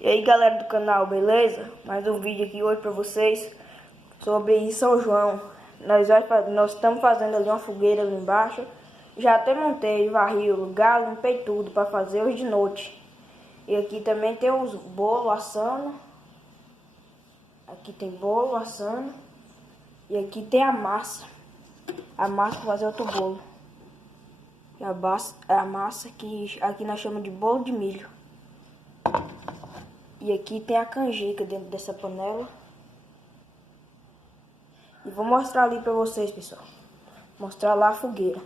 E aí galera do canal, beleza? Mais um vídeo aqui hoje pra vocês sobre São João. Nós estamos fazendo ali uma fogueira ali embaixo. Já até montei, varri o lugar, limpei tudo pra fazer hoje de noite. E aqui também tem uns bolos assando. Aqui tem bolo assando. E aqui tem a massa. A massa pra fazer outro bolo. A massa que aqui nós chamamos de bolo de milho. E aqui tem a canjica dentro dessa panela. E vou mostrar ali pra vocês, pessoal. Mostrar lá a fogueira.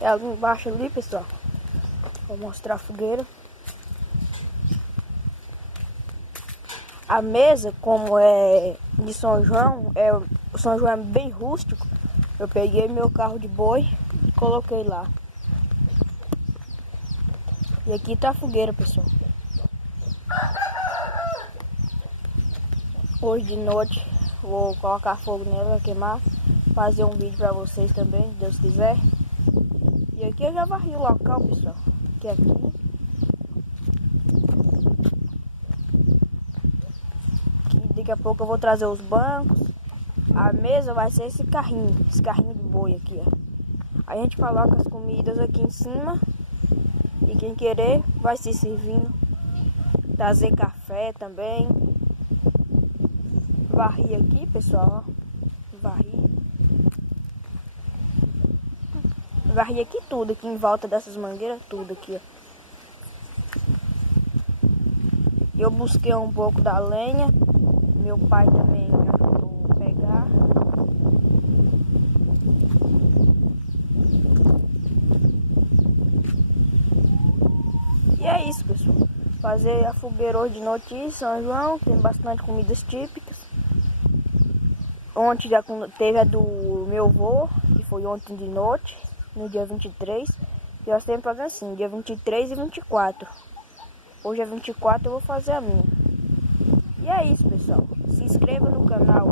É ali embaixo ali, pessoal. Vou mostrar a fogueira. A mesa, como é de São João, o São João é bem rústico. Eu peguei meu carro de boi e coloquei lá. E aqui tá a fogueira, pessoal. Hoje de noite vou colocar fogo nela, vai queimar. Fazer um vídeo pra vocês também, se Deus quiser. E aqui eu já varri o local, pessoal. Que é aqui. Daqui a pouco eu vou trazer os bancos. A mesa vai ser esse carrinho de boi aqui, ó. Aí a gente coloca as comidas aqui em cima. E quem querer vai se servindo. Trazer café também. Varri aqui, pessoal, ó. Varri aqui tudo, aqui em volta dessas mangueiras, tudo aqui, ó. Eu busquei um pouco da lenha. Meu pai também ajudou a pegar. E é isso, pessoal. Fazer a fogueira hoje de noite em São João. Tem bastante comidas típicas. Ontem já teve a do meu avô, que foi ontem de noite, no dia 23. E nós temos fazendo assim, dia 23 e 24. Hoje é 24, eu vou fazer a minha. E é isso, pessoal. Se inscreva no canal.